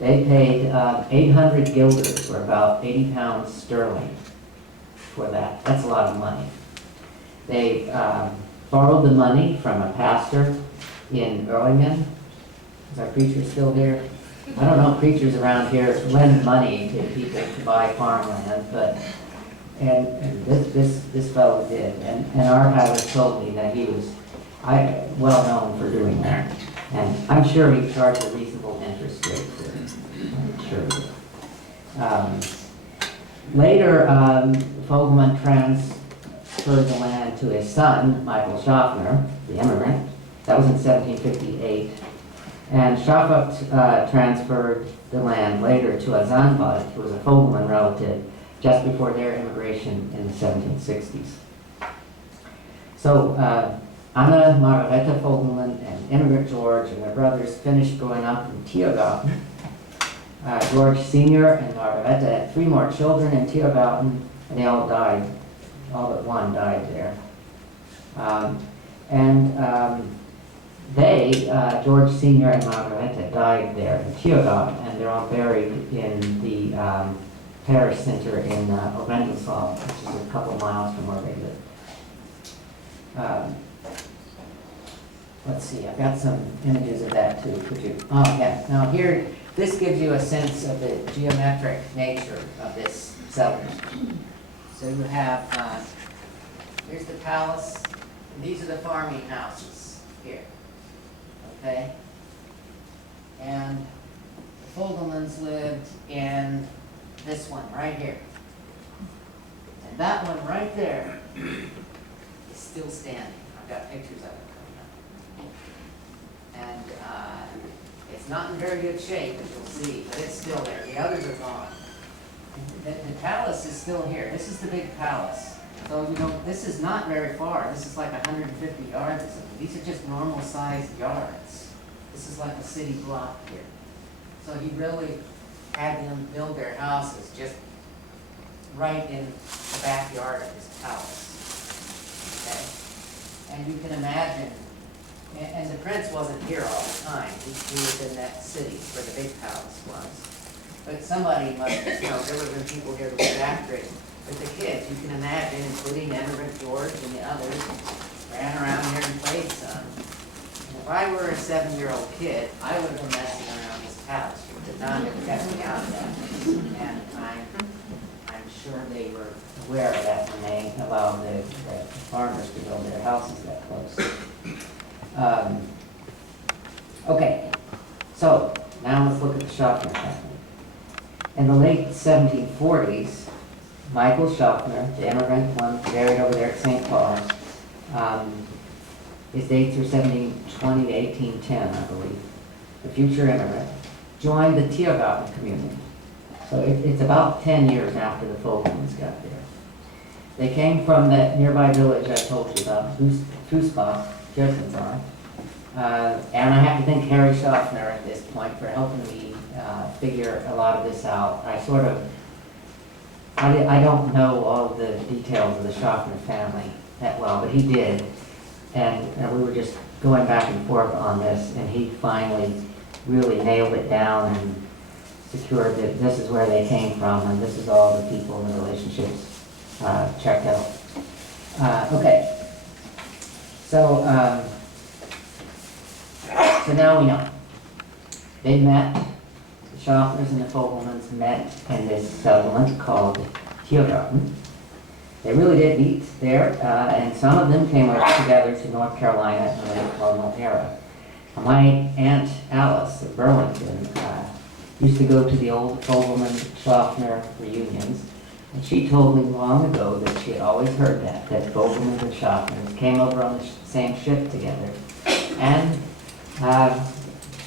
They paid 800 guilders, or about 80 pounds sterling, for that. That's a lot of money. They borrowed the money from a pastor in Erlangen. Is our preacher still here? I don't know if preachers around here lend money to people to buy farmland, but and this fellow did. And our has told me that he was well known for doing that. And I'm sure he charged a reasonable interest rate for it. I'm sure he did. Later, Fogleman transferred the land to his son, Michael Shoffner, the immigrant. That was in 1758. And Shoffner transferred the land later to a Zanbad, who was a Fogleman relative, just before their immigration in the 1760s. So Anna, Margareta Fogleman, and immigrant George and their brothers finished growing up in Tiergarten. George Sr. and Margareta had 3 more children in Tiergarten, and they all died. All but one died there. George Sr. and Margareta died there in Tiergarten, and they're all buried in the parish center in Orendelshof, which is a couple miles from where they live. Let's see, I've got some images of that too. Could you? Oh, yeah. Now here, this gives you a sense of the geometric nature of this settlement. So you have, here's the palace, and these are the farming houses here. Okay? And the Foglemans lived in this one right here. And that one right there is still standing. I've got pictures of it coming up. And it's not in very good shape, as you'll see, but it's still there. The others are gone. The palace is still here. This is the big palace. So, you know, this is not very far. This is like 150 yards or something. These are just normal sized yards. This is like a city block here. So he really had them build their houses just right in the backyard of his palace. Okay? And you can imagine, and the prince wasn't here all the time. He was in that city where the big palace was. But somebody must, you know, there would have been people here that were after it. But the kids, you can imagine, including Immigrant George and the others, ran around here and played some. And if I were a 7-year-old kid, I would have been messing around this palace. But Don had kept me out of that. And I'm sure they were aware of that when they allowed the farmers to build their houses that close. Okay, so now let's look at the Shoffner family. In the late 1740s, Michael Shoffner, the immigrant one buried over there at St. Paul's, his dates are 1720 to 1810, I believe, the future immigrant, joined the Tiergarten community. So it's about 10 years after the Foglemans got there. They came from that nearby village I told you about, Fußbach, Kirchensau. And I have to thank Harry Shoffner at this point for helping me figure a lot of this out. I don't know all of the details of the Shoffner family that well, but he did. And we were just going back and forth on this, and he finally really nailed it down and secured that this is where they came from, and this is all the people and the relationships checked out. Okay. So now we know. They met, the Shoffners and the Foglemans met in this settlement called Tiergarten. They really did meet there, and some of them came up together to North Carolina in the late colonial era. My Aunt Alice at Burlington used to go to the old Fogleman-Shoffner reunions, and she told me long ago that she had always heard that Foglemans and Shoffners came over on the same ship together. And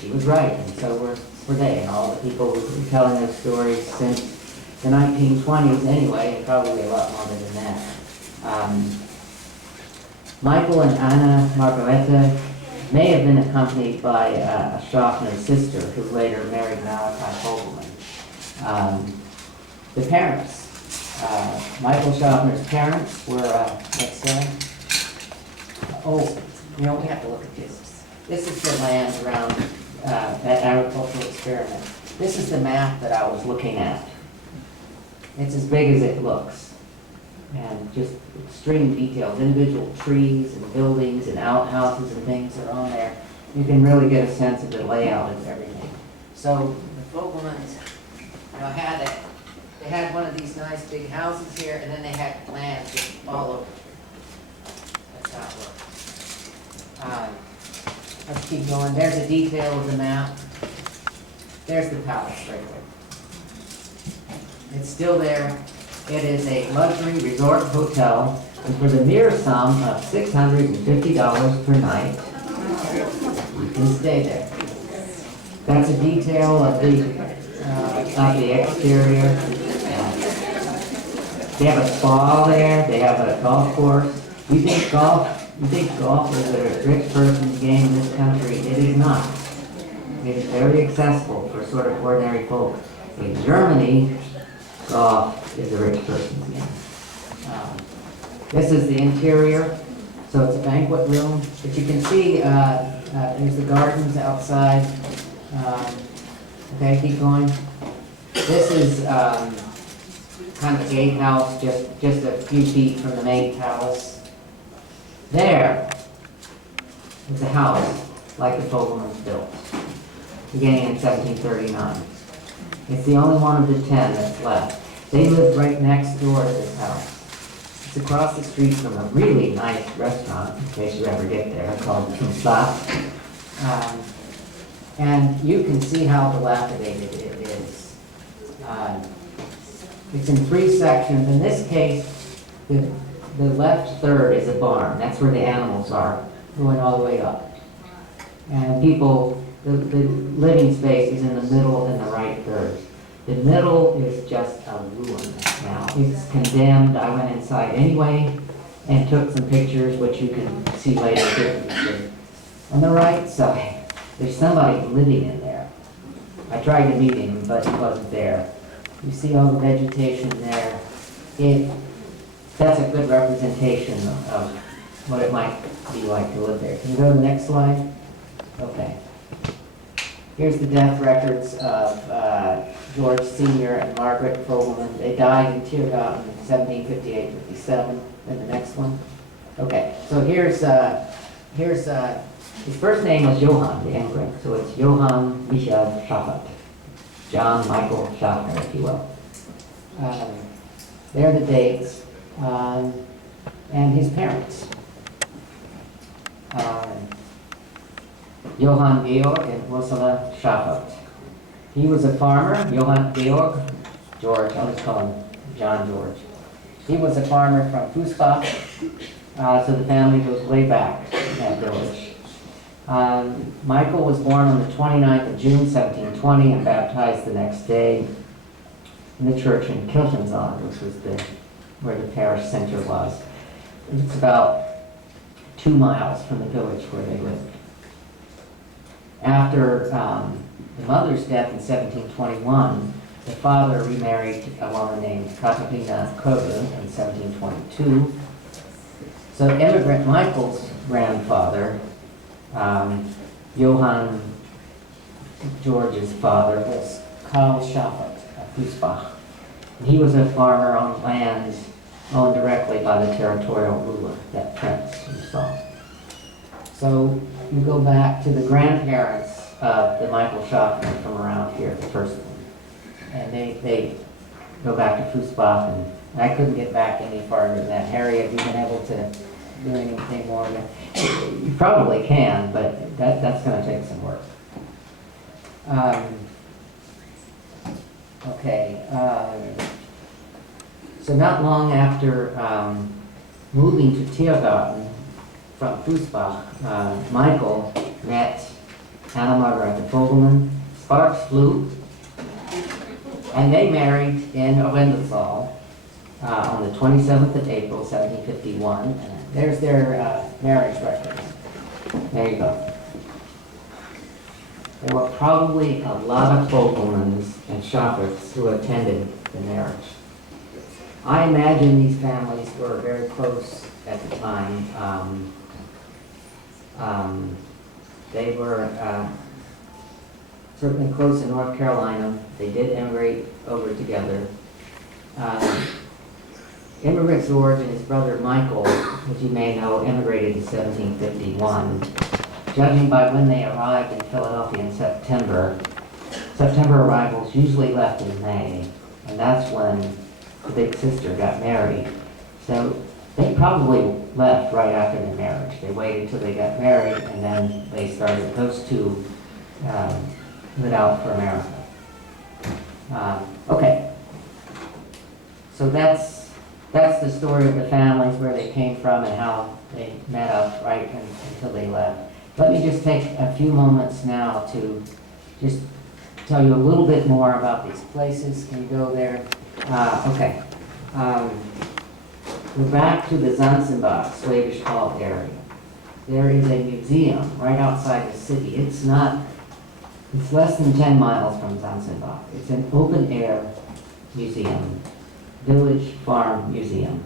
she was right, and so were they, and all the people who were telling those stories since the 1920s anyway, and probably a lot longer than that. Michael and Anna Margareta may have been accompanied by a Shoffner's sister who later married Malachi Fogleman. The parents, Michael Shoffner's parents were, we have to look at this. This is the land around that agricultural experiment. This is the map that I was looking at. It's as big as it looks. And just extreme details, individual trees and buildings and outhouses and things are on there. You can really get a sense of the layout of everything. So the Foglemans, they had one of these nice big houses here, and then they had land just all over. That's how it works. Let's keep going. There's a detail of the map. There's the palace right there. It's still there. It is a luxury resort hotel, and for the mere sum of $650 per night, you can stay there. That's a detail of the exterior. They have a spa there. They have a golf course. You think golf is a rich person's game in this country? It is not. It is very accessible for sort of ordinary folk. In Germany, golf is a rich person's game. This is the interior. So it's a banquet room. But you can see there's the gardens outside. Okay, keep going. This is kind of a gatehouse, just a few feet from the main palace. There is a house like the Foglemans built, beginning in 1739. It's the only one of the 10 that's left. They lived right next door to this house. It's across the street from a really nice restaurant, in case you ever get there, called Kinsat. And you can see how dilapidated it is. It's in 3 sections. In this case, the left third is a barn. That's where the animals are, going all the way up. And the living space is in the middle and the right third. The middle is just a ruin now. It's condemned. I went inside anyway and took some pictures, which you can see later. On the right side, there's somebody living in there. I tried to meet him, but he wasn't there. You see all the vegetation there. That's a good representation of what it might be like to live there. Can you go to the next slide? Okay. Here's the death records of George Sr. and Margaret Fogleman. They died in Tiergarten in 1758-57. Then the next one. Okay, so here's his first name was Johann, the immigrant, so it's Johann Michael Shoffner. John Michael Shoffner, if you will. There are the dates, and his parents. Johann Georg and Ursula Shoffner. He was a farmer. Johann Georg, George, I'll just call him John George. He was a farmer from Fußbach, so the family goes way back in that village. Michael was born on the 29th of June, 1720, and baptized the next day in the church in Kiltenzahn, which was where the parish center was. It's about 2 miles from the village where they lived. After the mother's death in 1721, the father remarried a woman named Katharina Köbel in 1722. So immigrant Michael's grandfather, Johann George's father, was Karl Shoffner of Fußbach. He was a farmer on lands owned directly by the territorial ruler, that prince you saw. So you go back to the grandparents of the Michael Shoffner from around here, the first one. And they go back to Fußbach, and I couldn't get back any farther than that. Harry, have you been able to do anything more? You probably can, but that's going to take some work. Okay. So not long after moving to Tiergarten from Fußbach, Michael met Anna Margaretha Fogleman. Sparks flew, and they married in Wendelsal on the 27th of April, 1751. There's their marriage record. There you go. There were probably a lot of Foglemans and Shoffners who attended the marriage. I imagine these families were very close at the time. They were certainly close to North Carolina. They did immigrate over together. Immigrant's origin, his brother Michael, which you may know, immigrated in 1751. Judging by when they arrived in Philadelphia in September arrivals usually left in May, and that's when the big sister got married. So they probably left right after their marriage. They waited till they got married, and then those two lit out for America. Okay, so that's the story of the families, where they came from and how they met up right until they left. Let me just take a few moments now to just tell you a little bit more about these places. Can you go there? Okay. We're back to the Zanzibar, Swedish Hall area. There is a museum right outside the city. It's less than 10 miles from Zanzibar. It's an open-air museum, village farm museum,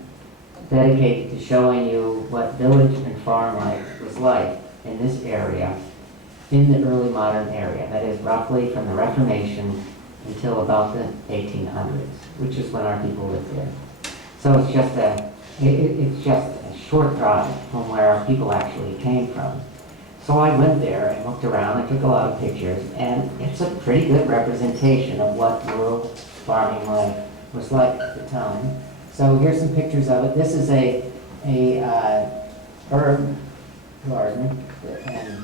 dedicated to showing you what village and farm life was like in this area, in the early modern area. That is roughly from the Reformation until about the 1800s, which is when our people lived there. So it's just a short drive from where our people actually came from. So I went there and looked around and took a lot of pictures, and it's a pretty good representation of what rural farming life was like at the time. So here's some pictures of it. This is a herb garden and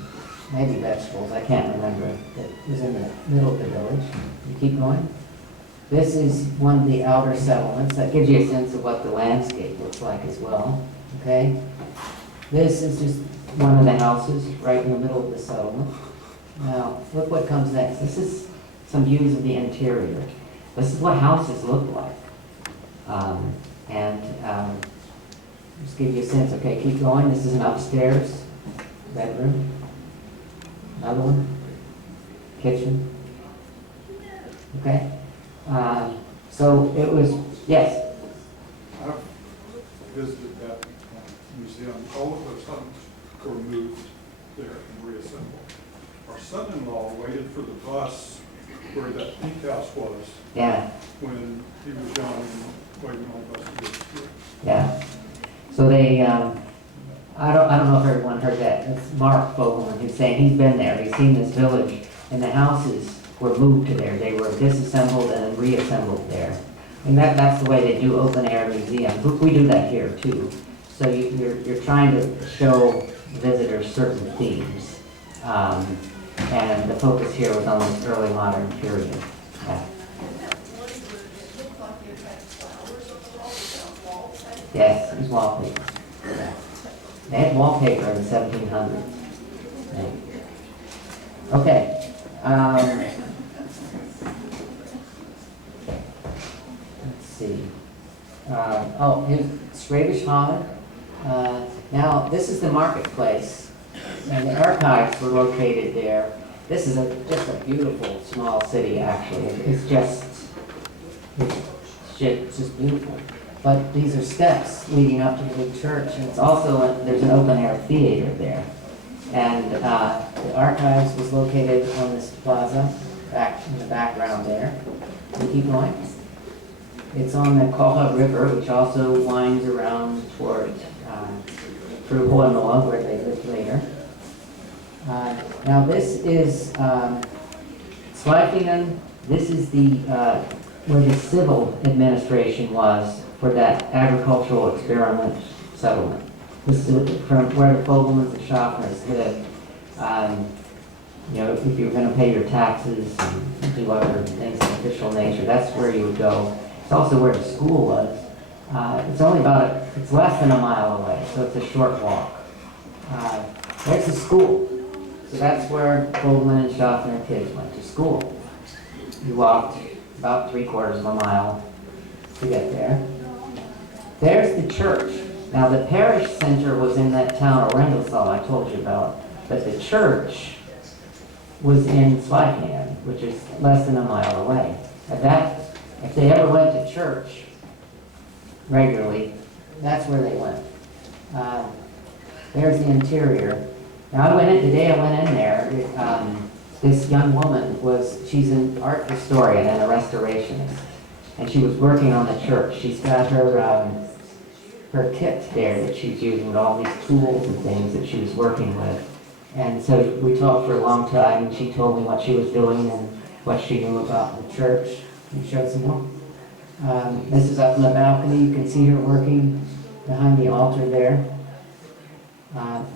maybe vegetables, I can't remember, that was in the middle of the village. You keep going. This is one of the outer settlements. That gives you a sense of what the landscape looks like as well. Okay? This is just one of the houses right in the middle of the settlement. Now, look what comes next. This is some views of the interior. This is what houses look like. Just give you a sense. Okay, keep going. This is an upstairs bedroom. Another one. Kitchen. Okay. So it was, yes? I've visited that museum. All of those homes were moved there and reassembled. Our son-in-law waited for the bus where that pink house was. Yeah. When he was young and waiting on the bus to go to school. Yeah. So they, I don't know if everyone heard that. It's Mark Fogleman who's saying he's been there. He's seen this village, and the houses were moved to there. They were disassembled and then reassembled there. And that's the way they do open-air museums. We do that here, too. So you're trying to show visitors certain themes. And the focus here was on this early modern period. Yeah. Yes, it was wallpaper. Yeah. They had wallpaper in the 1700s. Yeah. Okay. Let's see. Here's Schwäbisch Hall. Now, this is the marketplace, and the archives were located there. This is just a beautiful small city, actually. It's just beautiful. But these are steps leading up to the big church, and it's also there's an open-air theater there. And the archives was located on this plaza, back in the background there. You keep going. It's on the Kocha River, which also winds around toward through Hohenlohe, where they lived later. Now this is Zweifingen. This is the where the civil administration was for that agricultural experiment settlement. This is from where the Fogleman and Shoffners lived. If you were going to pay your taxes and do other things of official nature, that's where you would go. It's also where the school was. It's less than a mile away, so it's a short walk. There's the school. So that's where Fogleman and Shoffner kids went to school. You walked about 3/4 of a mile to get there. There's the church. Now the parish center was in that town of Rendelsal I told you about, but the church was in Zweifingen, which is less than a mile away. If they ever went to church regularly, that's where they went. There's the interior. Now the day I went in there, this young woman she's an art historian and a restorationist, and she was working on the church. She's got her kit there that she's using with all these tools and things that she was working with. And so we talked for a long time, and she told me what she was doing and what she knew about the church. Can you show some more? This is up in the balcony. You can see her working behind the altar there.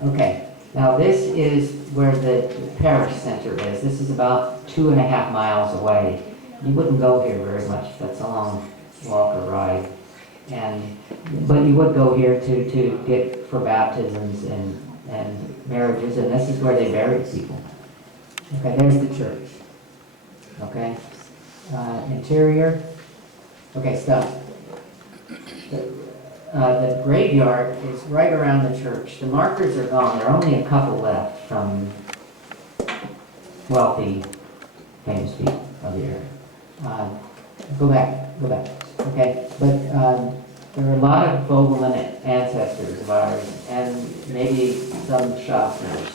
Okay, now this is where the parish center is. This is about 2.5 miles away. You wouldn't go here very much. That's a long walk or ride. But you would go here to get for baptisms and marriages, and this is where they buried people. Okay, there's the church. Okay, interior. Okay, stop. The graveyard is right around the church. The markers are gone. There are only a couple left from wealthy, famous people of the area. Go back. Okay, but there are a lot of Fogleman ancestors of ours, and maybe some Shoffners.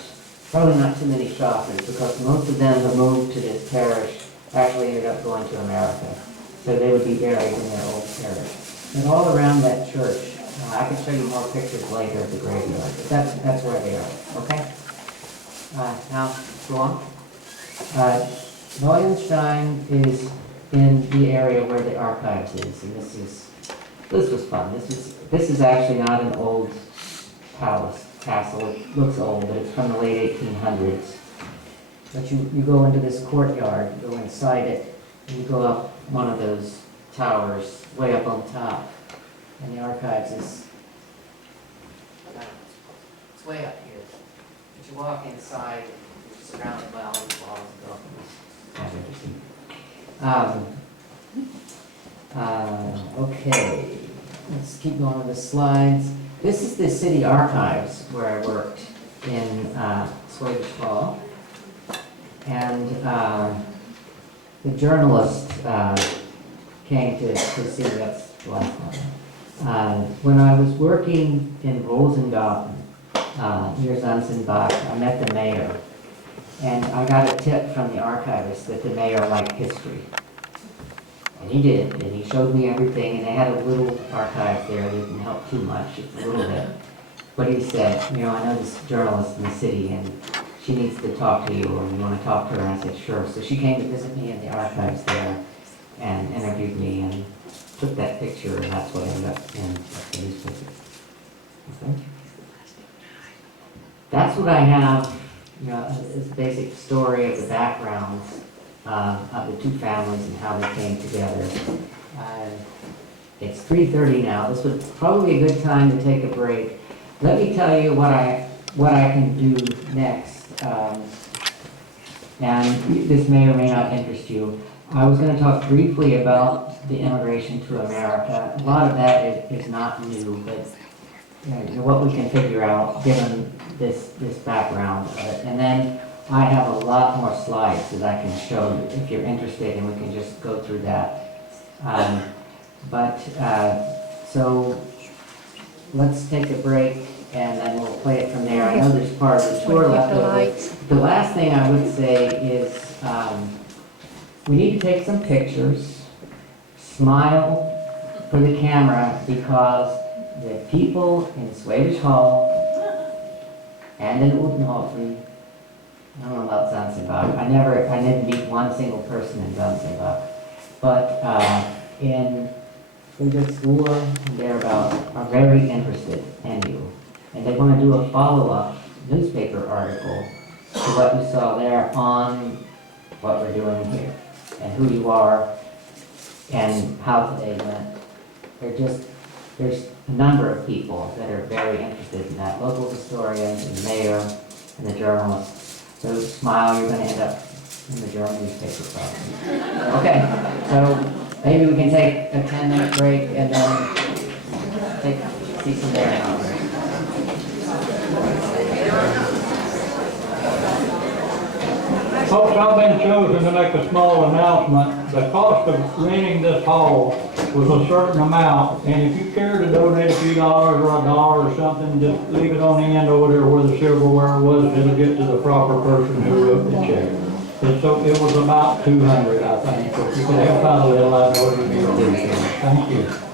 Probably not too many Shoffners, because most of them who moved to this parish actually ended up going to America. So they would be buried in their old parish. And all around that church, I can show you more pictures later of the graveyard, but that's where they are, okay? Now, go on. Neuenstein is in the area where the archives is, and this was fun. This is actually not an old castle. It looks old, but it's from the late 1800s. But you go into this courtyard, you go inside it, and you go up one of those towers way up on top. And the archives is it's way up here. But you walk inside, you're surrounded by all these walls and balconies. Kind of interesting. Okay, let's keep going with the slides. This is the city archives where I worked in Swedish Hall. And the journalist came to see that's the last one. When I was working in Rosengarten, near Zanzibar, I met the mayor. And I got a tip from the archivist that the mayor liked history. And he did, and he showed me everything, and they had a little archive there that didn't help too much, just a little bit. But he said, I know this journalist in the city, and she needs to talk to you, or you want to talk to her? And I said, sure. So she came to visit me in the archives there and interviewed me and took that picture, and that's what ended up in the newspaper. Okay. That's what I have, this basic story of the backgrounds of the two families and how they came together. It's 3:30 now. This would probably be a good time to take a break. Let me tell you what I can do next. And this may or may not interest you. I was going to talk briefly about the immigration to America. A lot of that is not new, but what we can figure out given this background. And then I have a lot more slides that I can show you if you're interested, and we can just go through that. So let's take a break, and then we'll play it from there. I know there's part of the tour left over. The last thing I would say is we need to take some pictures, smile for the camera, because the people in Swedish Hall and in Wüerttemberg, I don't know about Zanzibar. I didn't meet one single person in Zanzibar, but in Wüerttemberg and thereabouts are very interested in you, and they want to do a follow-up newspaper article to what you saw there on what we're doing here, and who you are, and how today went. There's a number of people that are very interested in that. Local historians, and the mayor, and the journalists. So smile, you're going to end up in the German newspaper probably. Okay, so maybe we can take a 10-minute break and then see some there. Folks, I've been chosen to make a small announcement. The cost of renting this hall was a certain amount, and if you care to donate a few dollars or $1 or something, just leave it on the end over there where the silverware was, and it'll get to the proper person who wrote the check. It was about 200, I think, so if you could help out a little, I know it would be appreciated. Thank you.